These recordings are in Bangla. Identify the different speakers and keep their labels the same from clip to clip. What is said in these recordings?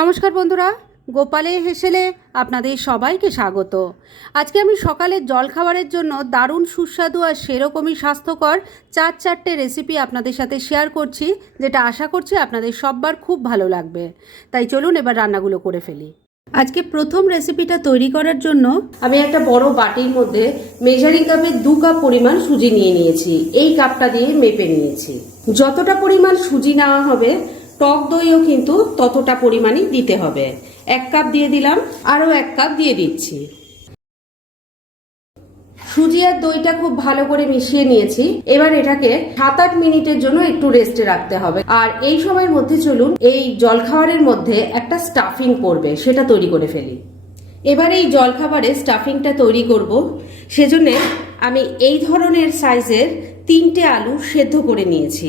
Speaker 1: নমস্কার বন্ধুরা, গোপালে হেসেলে আপনাদের সবাইকে স্বাগত। আজকে আমি সকালের জলখাবারের জন্য দারুণ সুস্বাদু আর সেরকমই স্বাস্থ্যকর চার চারটে রেসিপি আপনাদের সাথে শেয়ার করছি, যেটা আশা করছি আপনাদের সববার খুব ভালো লাগবে। তাই চলুন এবার রান্নাগুলো করে ফেলি। আজকে প্রথম রেসিপিটা তৈরি করার জন্য আমি একটা বড় বাটির মধ্যে মেজারিং কাপের দু কাপ পরিমাণ সুজি নিয়ে নিয়েছি। এই কাপটা দিয়ে মেপে নিয়েছি। যতটা পরিমাণ সুজি নেওয়া হবে টক দইও কিন্তু ততটা পরিমাণই দিতে হবে। এক কাপ দিয়ে দিলাম, আরও এক কাপ দিয়ে দিচ্ছি। সুজি আর দইটা খুব ভালো করে মিশিয়ে নিয়েছি। এবার এটাকে সাত আট মিনিটের জন্য একটু রেস্টে রাখতে হবে। আর এই সময়ের মধ্যে চলুন, এই জলখাবারের মধ্যে একটা স্টাফিং পড়বে সেটা তৈরি করে ফেলি। এবার এই জলখাবারে স্টাফিংটা তৈরি করব। সেজন্য আমি এই ধরনের সাইজের তিনটে আলু সেদ্ধ করে নিয়েছি।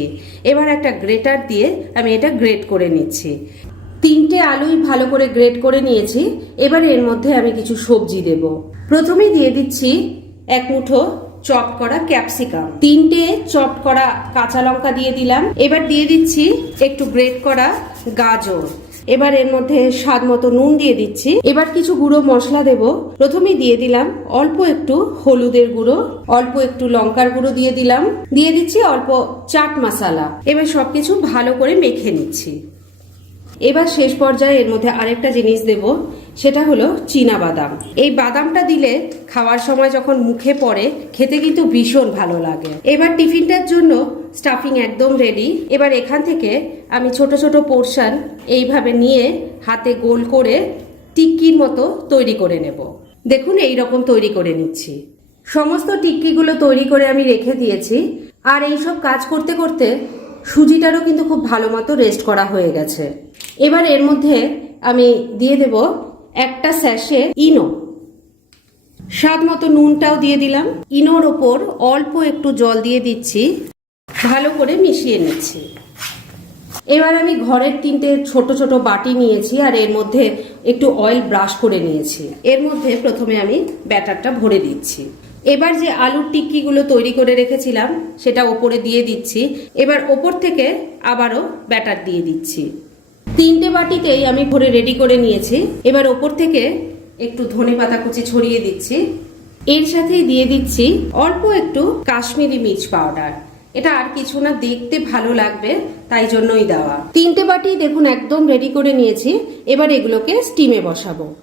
Speaker 1: এবার একটা গ্রেটার দিয়ে আমি এটা গ্রেট করে নিচ্ছি। তিনটে আলুই ভালো করে গ্রেট করে নিয়েছি। এবার এর মধ্যে আমি কিছু সবজি দেব। প্রথমেই দিয়ে দিচ্ছি এক মুঠো চপ করা ক্যাপসিকাম। তিনটে চপ করা কাঁচা লঙ্কা দিয়ে দিলাম। এবার দিয়ে দিচ্ছি একটু গ্রেট করা গাজর। এবার এর মধ্যে স্বাদ মতো নুন দিয়ে দিচ্ছি। এবার কিছু গুঁড়ো মশলা দেব। প্রথমে দিয়ে দিলাম অল্প একটু হলুদের গুঁড়ো, অল্প একটু লঙ্কার গুঁড়ো দিয়ে দিলাম। দিয়ে দিচ্ছি অল্প চাট মশলা। এবার সবকিছু ভালো করে মেখে নিচ্ছি। এবার শেষ পর্যায়ে এর মধ্যে আরেকটা জিনিস দেব, সেটা হলো চীনা বাদাম। এই বাদামটা দিলে খাওয়ার সময় যখন মুখে পড়ে, খেতে কিন্তু ভীষণ ভালো লাগে। এবার টিফিনটার জন্য স্টাফিং একদম রেডি এবার এখান থেকে আমি ছোট ছোট পোর্শন এইভাবে নিয়ে হাতে গোল করে টিক্কির মতো তৈরি করে নেব। দেখুন এই রকম তৈরি করে নিচ্ছি। সমস্ত টিক্কিগুলো তৈরি করে আমি রেখে দিয়েছি। আর এই সব কাজ করতে করতে সুজিটারও কিন্তু খুব ভালো মতো রেস্ট করা হয়ে গেছে। এবার এর মধ্যে আমি দিয়ে দেব একটা স্যাশে ইনো স্বাদ মতো নুনটাও দিয়ে দিলাম। ইনোর ওপর অল্প একটু জল দিয়ে দিচ্ছি। ভালো করে মিশিয়ে নিচ্ছি। এবার আমি ঘরের তিনটে ছোট ছোট বাটি নিয়েছি আর এর মধ্যে একটু অয়েল ব্রাশ করে নিয়েছি। এর মধ্যে প্রথমে আমি ব্যাটারটা ভরে দিচ্ছি। এবার যে আলুর টিক্কিগুলো তৈরি করে রেখেছিলাম, সেটা ওপরে দিয়ে দিচ্ছি। এবার ওপর থেকে আবারও ব্যাটার দিয়ে দিচ্ছি। তিনটে বাটিতেই আমি ভরে রেডি করে নিয়েছি। এবার ওপর থেকে একটু ধনে পাতা কুচি ছড়িয়ে দিচ্ছি। এর সাথেই দিয়ে দিচ্ছি অল্প একটু কাশ্মীরি মির্চ পাউডার। এটা আর কিছু না, দেখতে ভালো লাগবে, তাই জন্যই দেওয়া। তিনটে বাটি দেখুন একদম রেডি করে নিয়েছি। এবার এগুলোকে স্টিমে বসাবো।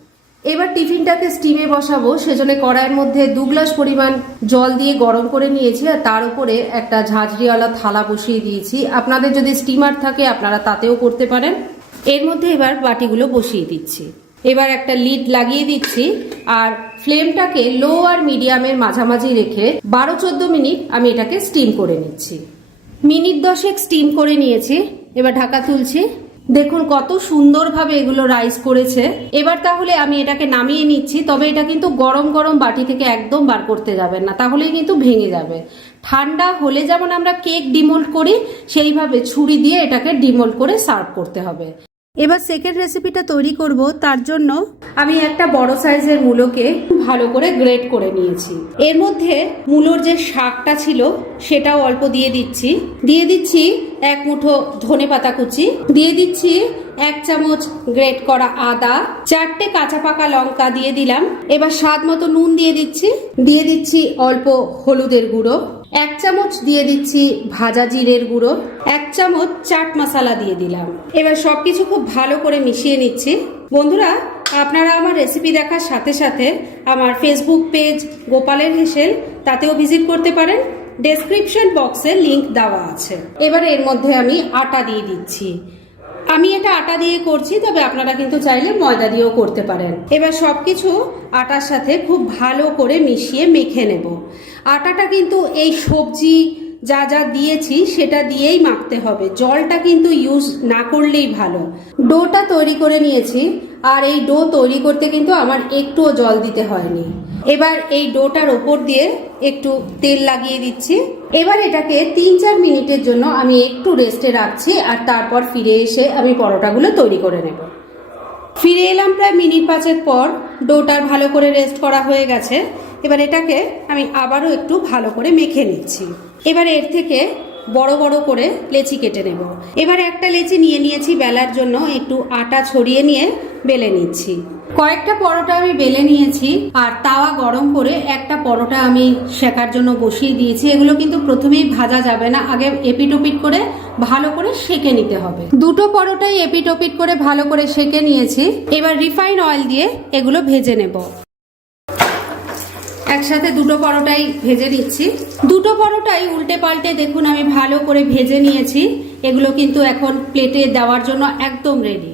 Speaker 1: এবার টিফিনটাকে স্টিমে বসাবো, সেজন্য কড়াইয়ের মধ্যে দু গ্লাস পরিমাণ জল দিয়ে গরম করে নিয়েছি, আর তার উপরে একটা ঝাঁঝরিওয়ালা থালা বসিয়ে দিয়েছি। আপনাদের যদি স্টিমার থাকে, আপনারা তাতেও করতে পারেন। এর মধ্যে এবার বাটিগুলো বসিয়ে দিচ্ছি। এবার একটা লিড লাগিয়ে দিচ্ছি, আর ফ্লেমটাকে লো আর মিডিয়ামের মাঝামাঝি রেখে বারো চোদ্দ মিনিট আমি এটাকে স্টিম করে নিচ্ছি। মিনিট দশেক স্টিম করে নিয়েছি, এবার ঢাকা তুলছি। দেখুন, কত সুন্দরভাবে এগুলো রাইস করেছে। এবার তাহলে আমি এটাকে নামিয়ে নিচ্ছি, তবে এটা কিন্তু গরম গরম বাটি থেকে একদম বার করতে যাবেন না, তাহলেই কিন্তু ভেঙে যাবে। ঠান্ডা হলে যেমন আমরা কেক ডিমোল্ড করি, সেইভাবে ছুরি দিয়ে এটাকে ডিমোল্ড করে সার্ভ করতে হবে। এবার সেকেন্ড রেসিপিটা তৈরি করব, তার জন্য আমি একটা বড় সাইজের মূলোকে ভালো করে গ্রেট করে নিয়েছি। এর মধ্যে মূলোর যে শাকটা ছিল, সেটাও অল্প দিয়ে দিচ্ছি। দিয়ে দিচ্ছি এক মুঠো ধনে পাতা কুচি, দিয়ে দিচ্ছি এক চামচ গ্রেট করা আদা, চারটে কাঁচা পাকা লঙ্কা দিয়ে দিলাম। এবার স্বাদ মতো নুন দিয়ে দিচ্ছি। দিয়ে দিচ্ছি অল্প হলুদের গুঁড়ো। এক চামচ দিয়ে দিচ্ছি ভাজা জিরের গুঁড়ো, এক চামচ চাট মশলা দিয়ে দিলাম। এবার সব কিছু খুব ভালো করে মিশিয়ে নিচ্ছি। বন্ধুরা, আপনারা আমার রেসিপি দেখার সাথে সাথে আমার ফেসবুক পেজ গোপালের হেসেল, তাতেও ভিজিট করতে পারেন। ডেসক্রিপশন বক্সে লিংক দেওয়া আছে। এবার এর মধ্যে আমি আটা দিয়ে দিচ্ছি। আমি এটা আটা দিয়ে করছি, তবে আপনারা কিন্তু চাইলে ময়দা দিয়েও করতে পারেন। এবার সবকিছু আটার সাথে খুব ভালো করে মিশিয়ে মেখে নেব। আটাটা কিন্তু এই সবজি যা যা দিয়েছি, সেটা দিয়েই মাখতে হবে। জলটা কিন্তু ইউজ না করলেই ভালো। ডোটা তৈরি করে নিয়েছি, আর এই ডো তৈরি করতে কিন্তু আমার একটুও জল দিতে হয়নি। এবার এই ডোটার ওপর দিয়ে একটু তেল লাগিয়ে দিচ্ছি। এবার এটাকে তিন চার মিনিটের জন্য আমি একটু রেস্টে রাখছি আর তারপর ফিরে এসে আমি পরোটাগুলো তৈরি করে নেব। ফিরে এলাম প্রায় মিনিট পাঁচের পর ডোটার ভালো করে রেস্ট করা হয়ে গেছে। এবার এটাকে আমি আবারও একটু ভালো করে মেখে নিচ্ছি। এবার এর থেকে বড় বড় করে লেচি কেটে নেব। এবার একটা লেচি নিয়ে নিয়েছি, বেলার জন্য একটু আটা ছড়িয়ে নিয়ে বেলে নিচ্ছি। কয়েকটা পরোটা আমি বেলে নিয়েছি, আর তাওয়া গরম করে একটা পরোটা আমি শেখার জন্য বসিয়ে দিয়েছি। এগুলো কিন্তু প্রথমেই ভাজা যাবে না, আগে এপিটোপিট করে ভালো করে সেকে নিতে হবে। দুটো পরোটাই এপিটোপিট করে ভালো করে সেকে নিয়েছি। এবার রিফাইন অয়েল দিয়ে এগুলো ভেজে নেব। একসাথে দুটো পরোটাই ভেজে নিচ্ছি। দুটো পরোটাই উল্টে পাল্টে দেখুন আমি ভালো করে ভেজে নিয়েছি। এগুলো কিন্তু এখন প্লেটে দেওয়ার জন্য একদম রেডি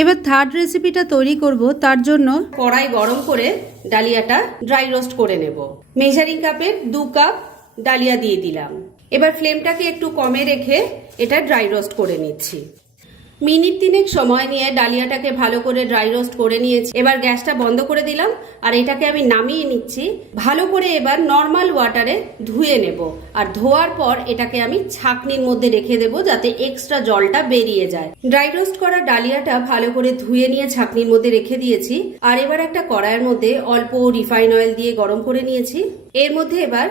Speaker 1: এবার থার্ড রেসিপিটা তৈরি করব। তার জন্য কড়াই গরম করে ডালিয়াটা ড্রাই রোস্ট করে নেব। মেজারিং কাপের দু কাপ ডালিয়া দিয়ে দিলাম। এবার ফ্লেমটাকে একটু কমে রেখে এটা ড্রাই রোস্ট করে নিচ্ছি। মিনিট তিনেক সময় নিয়ে ডালিয়াটাকে ভালো করে ড্রাই রোস্ট করে নিয়েছি। এবার গ্যাসটা বন্ধ করে দিলাম আর এটাকে আমি নামিয়ে নিচ্ছি। ভালো করে এবার নর্মাল ওয়াটারে ধুয়ে নেব। আর ধোয়ার পর এটাকে আমি ছাকনির মধ্যে রেখে দেব যাতে এক্সট্রা জলটা বেরিয়ে যায়। ড্রাই রোস্ট করা ডালিয়াটা ভালো করে ধুয়ে নিয়ে ছাকনির মধ্যে রেখে দিয়েছি। আর এবার একটা কড়াইয়ের মধ্যে অল্প রিফাইন অয়েল দিয়ে গরম করে নিয়েছি। এর মধ্যে এবার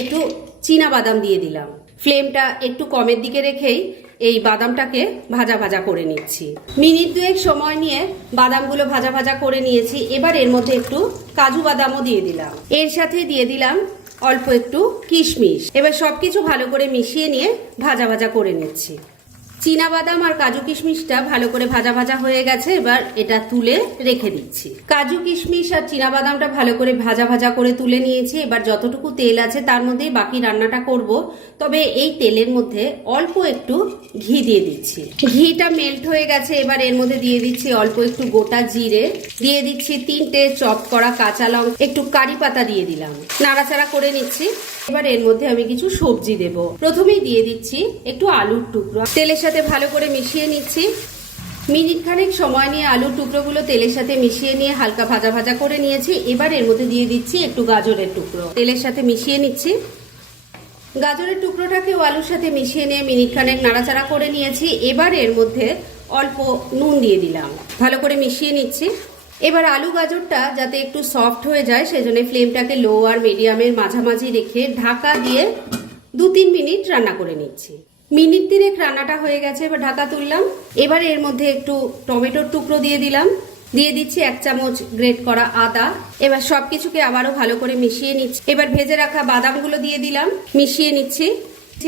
Speaker 1: একটু চীনা বাদাম দিয়ে দিলাম। ফ্লেমটা একটু কমের দিকে রেখেই এই বাদামটাকে ভাজা ভাজা করে নিচ্ছি। মিনিট দুয়েক সময় নিয়ে বাদামগুলো ভাজা ভাজা করে নিয়েছি। এবার এর মধ্যে একটু কাজু বাদামও দিয়ে দিলাম। এর সাথে দিয়ে দিলাম অল্প একটু কিশমিশ। এবার সবকিছু ভালো করে মিশিয়ে নিয়ে ভাজা ভাজা করে নিচ্ছি। বাদাম আর কাজু কিশমিশটা ভালো করে ভাজা ভাজা হয়ে গেছে, এবার এটা তুলে রেখে দিচ্ছি। কাজু কিশমিশ আর বাদামটা ভালো করে ভাজা ভাজা করে তুলে নিয়েছি, এবার যতটুকু তেল আছে তার মধ্যেই বাকি রান্নাটা করব। তবে এই তেলের মধ্যে অল্প একটু ঘি দিয়ে দিচ্ছি। ঘিটা মেল্ট হয়ে গেছে, এবার এর মধ্যে দিয়ে দিচ্ছি অল্প একটু গোটা জিরে। দিয়ে দিচ্ছি তিনটে চপ করা কাঁচা লঙ্কা, একটু কারি পাতা দিয়ে দিলাম। নাড়াচাড়া করে নিচ্ছি। এবার এর মধ্যে আমি কিছু সবজি দেব। প্রথমেই দিয়ে দিচ্ছি একটু আলুর টুকরো। তেলের সাথে ভালো করে মিশিয়ে নিচ্ছি। মিনিট খানেক সময় নিয়ে আলুর টুকরোগুলো তেলের সাথে মিশিয়ে নিয়ে হালকা ভাজা ভাজা করে নিয়েছি। এবার এর মধ্যে দিয়ে দিচ্ছি একটু গাজরের টুকরো। তেলের সাথে মিশিয়ে নিচ্ছি। গাজরের টুকরোটাকেও আলুর সাথে মিশিয়ে নিয়ে মিনিট খানেক নাড়াচাড়া করে নিয়েছি। এবার এর মধ্যে অল্প নুন দিয়ে দিলাম। ভালো করে মিশিয়ে নিচ্ছি। এবার আলু গাজরটা যাতে একটু সফট হয়ে যায়, সেজন্য ফ্লেমটাকে লো আর মিডিয়ামের মাঝামাঝি রেখে ঢাকা দিয়ে দু তিন মিনিট রান্না করে নিচ্ছি। মিনিট তিনেক রান্নাটা হয়ে গেছে, এবার ঢাকা তুললাম। এবার এর মধ্যে একটু টমেটোর টুকরো দিয়ে দিলাম। দিয়ে দিচ্ছি এক চামচ গ্রেট করা আদা। এবার সবকিছুকে আবারও ভালো করে মিশিয়ে নিচ্ছি। এবার ভেজে রাখা বাদামগুলো দিয়ে দিলাম। মিশিয়ে নিচ্ছি।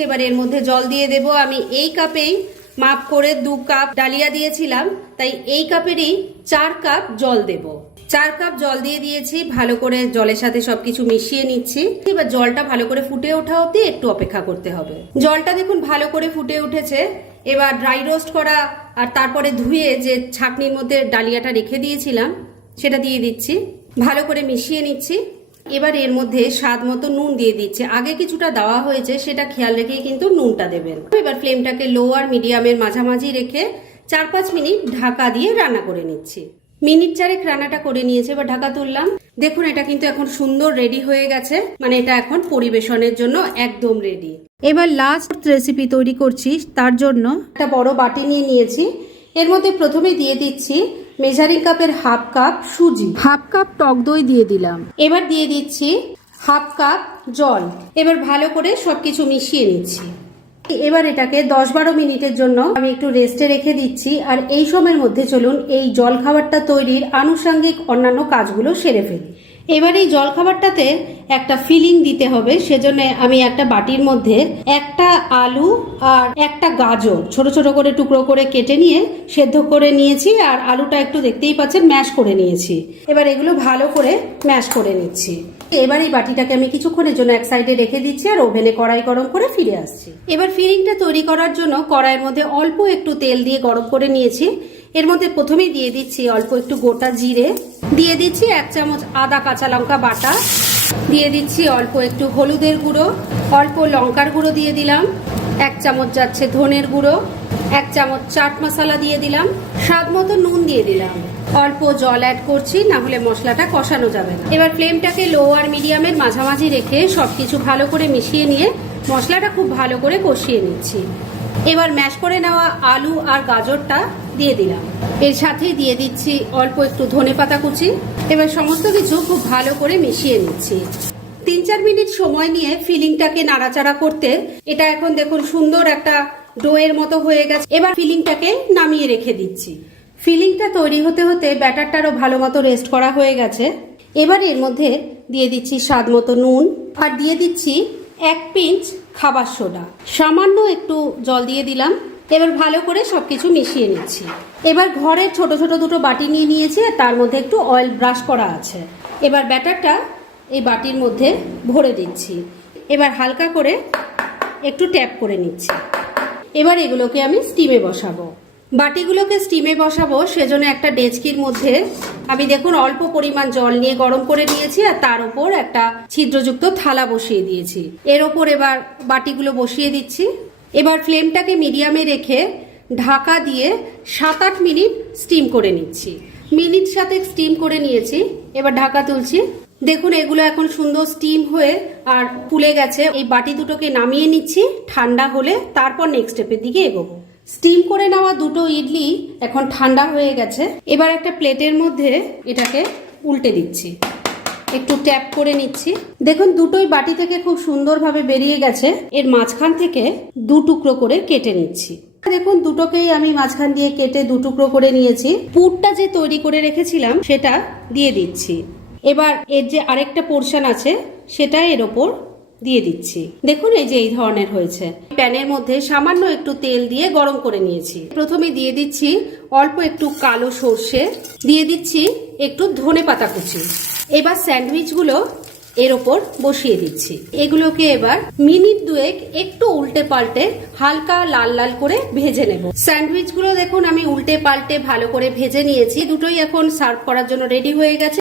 Speaker 1: এবার এর মধ্যে জল দিয়ে দেব। আমি এই কাপেই মাপ করে দু কাপ ডালিয়া দিয়েছিলাম। তাই এই কাপেরই চার কাপ জল দেব। চার কাপ জল দিয়ে দিয়েছি, ভালো করে জলের সাথে সবকিছু মিশিয়ে নিচ্ছি। এবার জলটা ভালো করে ফুটে ওঠা অব্দি একটু অপেক্ষা করতে হবে। জলটা দেখুন ভালো করে ফুটে উঠেছে। এবার ড্রাই রোস্ট করা আর তারপরে ধুয়ে যে ছাকনির মধ্যে ডালিয়াটা রেখে দিয়েছিলাম, সেটা দিয়ে দিচ্ছি। ভালো করে মিশিয়ে নিচ্ছি। এবার এর মধ্যে স্বাদ মতো নুন দিয়ে দিচ্ছে। আগে কিছুটা দেওয়া হয়েছে, সেটা খেয়াল রেখেই কিন্তু নুনটা দেবেন। এবার ফ্লেমটাকে লো আর মিডিয়ামের মাঝামাঝি রেখে চার পাঁচ মিনিট ঢাকা দিয়ে রান্না করে নিচ্ছি। মিনিট চারেক রান্নাটা করে নিয়েছে এবার ঢাকা তুললাম। দেখুন এটা কিন্তু এখন সুন্দর রেডি হয়ে গেছে। মানে এটা এখন পরিবেশনের জন্য একদম রেডি এবার লাস্ট রেসিপি তৈরি করছি তার জন্য একটা বড় বাটি নিয়ে নিয়েছি। এর মধ্যে প্রথমে দিয়ে দিচ্ছি মেজারিং কাপের হাফ কাপ সুজি। হাফ কাপ টক দই দিয়ে দিলাম। এবার দিয়ে দিচ্ছি হাফ কাপ জল। এবার ভালো করে সবকিছু মিশিয়ে নিচ্ছি। এবার এটাকে দশ বারো মিনিটের জন্য আমি একটু রেস্টে রেখে দিচ্ছি। আর এই সময়ের মধ্যে চলুন এই জল খাবারটা তৈরির আনুষঙ্গিক অন্যান্য কাজগুলো সেরে ফেলি। এবার এই জল খাবারটাতে একটা ফিলিং দিতে হবে, সেজন্য আমি একটা বাটির মধ্যে একটা আলু আর একটা গাজর ছোট ছোট করে টুকরো করে কেটে নিয়ে সেদ্ধ করে নিয়েছি আর আলুটা একটু দেখতেই পাচ্ছেন ম্যাশ করে নিয়েছি। এবার এগুলো ভালো করে ম্যাশ করে নিচ্ছি। এবার এই বাটিটাকে আমি কিছুক্ষণের জন্য এক সাইডে রেখে দিচ্ছি আর ওভেনে কড়াই গরম করে ফিরে আসছি। এবার ফিরিংটা তৈরি করার জন্য কড়াইয়ের মধ্যে অল্প একটু তেল দিয়ে গরম করে নিয়েছি। এর মধ্যে প্রথমেই দিয়ে দিচ্ছি অল্প একটু গোটা জিরে। দিয়ে দিচ্ছি এক চামচ আদা কাঁচা লঙ্কা বাটা। দিয়ে দিচ্ছি অল্প একটু হলুদের গুঁড়ো। অল্প লঙ্কার গুঁড়ো দিয়ে দিলাম। এক চামচ যাচ্ছে ধনের গুঁড়ো। এক চামচ চাট মশলা দিয়ে দিলাম। স্বাদ মতো নুন দিয়ে দিলাম। অল্প জল অ্যাড করছি না হলে মশলাটা কষানো যাবে না। এবার ফ্লেমটাকে লো আর মিডিয়ামের মাঝামাঝি রেখে সব কিছু ভালো করে মিশিয়ে নিয়ে মশলাটা খুব ভালো করে কষিয়ে নিচ্ছি। এবার ম্যাশ করে নেওয়া আলু আর গাজরটা দিয়ে দিলাম। এর সাথেই দিয়ে দিচ্ছি অল্প একটু ধনে পাতা কুচি। এবার সমস্ত কিছু খুব ভালো করে মিশিয়ে নিচ্ছি। তিন চার মিনিট সময় নিয়ে ফিলিংটাকে নাড়াচাড়া করতে, এটা এখন দেখুন সুন্দর একটা ডোয়ের মতো হয়ে গেছে। এবার ফিলিংটাকে নামিয়ে রেখে দিচ্ছি। ফিলিংটা তৈরি হতে হতে ব্যাটারটারও ভালো মতো রেস্ট করা হয়ে গেছে। এবার এর মধ্যে দিয়ে দিচ্ছি স্বাদ মতো নুন আর দিয়ে দিচ্ছি এক পিঞ্চ খাবার সোডা। সামান্য একটু জল দিয়ে দিলাম। এবার ভালো করে সব কিছু মিশিয়ে নিচ্ছি। এবার ঘরের ছোট ছোট দুটো বাটি নিয়ে নিয়েছি আর তার মধ্যে একটু অয়েল ব্রাশ করা আছে। এবার ব্যাটারটা এই বাটির মধ্যে ভরে দিচ্ছি। এবার হালকা করে একটু ট্যাপ করে নিচ্ছি। এবার এগুলোকে আমি স্টিমে বসাবো। বাটিগুলোকে স্টিমে বসাবো, সেজন্য একটা ডেচকির মধ্যে আমি দেখুন অল্প পরিমাণ জল নিয়ে গরম করে নিয়েছি আর তার উপর একটা ছিদ্রযুক্ত থালা বসিয়ে দিয়েছি। এর ওপর এবার বাটিগুলো বসিয়ে দিচ্ছি। এবার ফ্লেমটাকে মিডিয়ামে রেখে ঢাকা দিয়ে সাত আট মিনিট স্টিম করে নিচ্ছি। মিনিট সাথে স্টিম করে নিয়েছি, এবার ঢাকা তুলছি। দেখুন এগুলো এখন সুন্দর স্টিম হয়ে আর ফুলে গেছে। এই বাটি দুটোকে নামিয়ে নিচ্ছি, ঠান্ডা হলে তারপর নেক্সট স্টেপের দিকে এগোবো। স্টিম করে নেওয়া দুটো ইডলি এখন ঠান্ডা হয়ে গেছে। এবার একটা প্লেটের মধ্যে এটাকে উল্টে দিচ্ছি। একটু ট্যাপ করে নিচ্ছি। দেখুন, দুটোই বাটি থেকে খুব সুন্দরভাবে বেরিয়ে গেছে। এর মাঝখান থেকে দু টুকরো করে কেটে নিচ্ছি। দেখুন, দুটোকেই আমি মাঝখান দিয়ে কেটে দু টুকরো করে নিয়েছি। পুরটা যে তৈরি করে রেখেছিলাম, সেটা দিয়ে দিচ্ছি। এবার এর যে আরেকটা পোর্শন আছে, সেটা এর ওপর দিয়ে দিচ্ছি। দেখুন এই যে এই ধরনের হয়েছে। প্যানের মধ্যে সামান্য একটু তেল দিয়ে গরম করে নিয়েছি। প্রথমে দিয়ে দিচ্ছি অল্প একটু কালো সর্ষে, দিয়ে দিচ্ছি একটু ধনে পাতা কুচি। এবার স্যান্ডউইচগুলো এর ওপর বসিয়ে দিচ্ছি। এগুলোকে এবার মিনিট দুয়েক একটু উল্টে পাল্টে হালকা লাল লাল করে ভেজে নেব। স্যান্ডউইচগুলো দেখুন আমি উল্টে পাল্টে ভালো করে ভেজে নিয়েছি। দুটোই এখন সার্ভ করার জন্য রেডি হয়ে গেছে।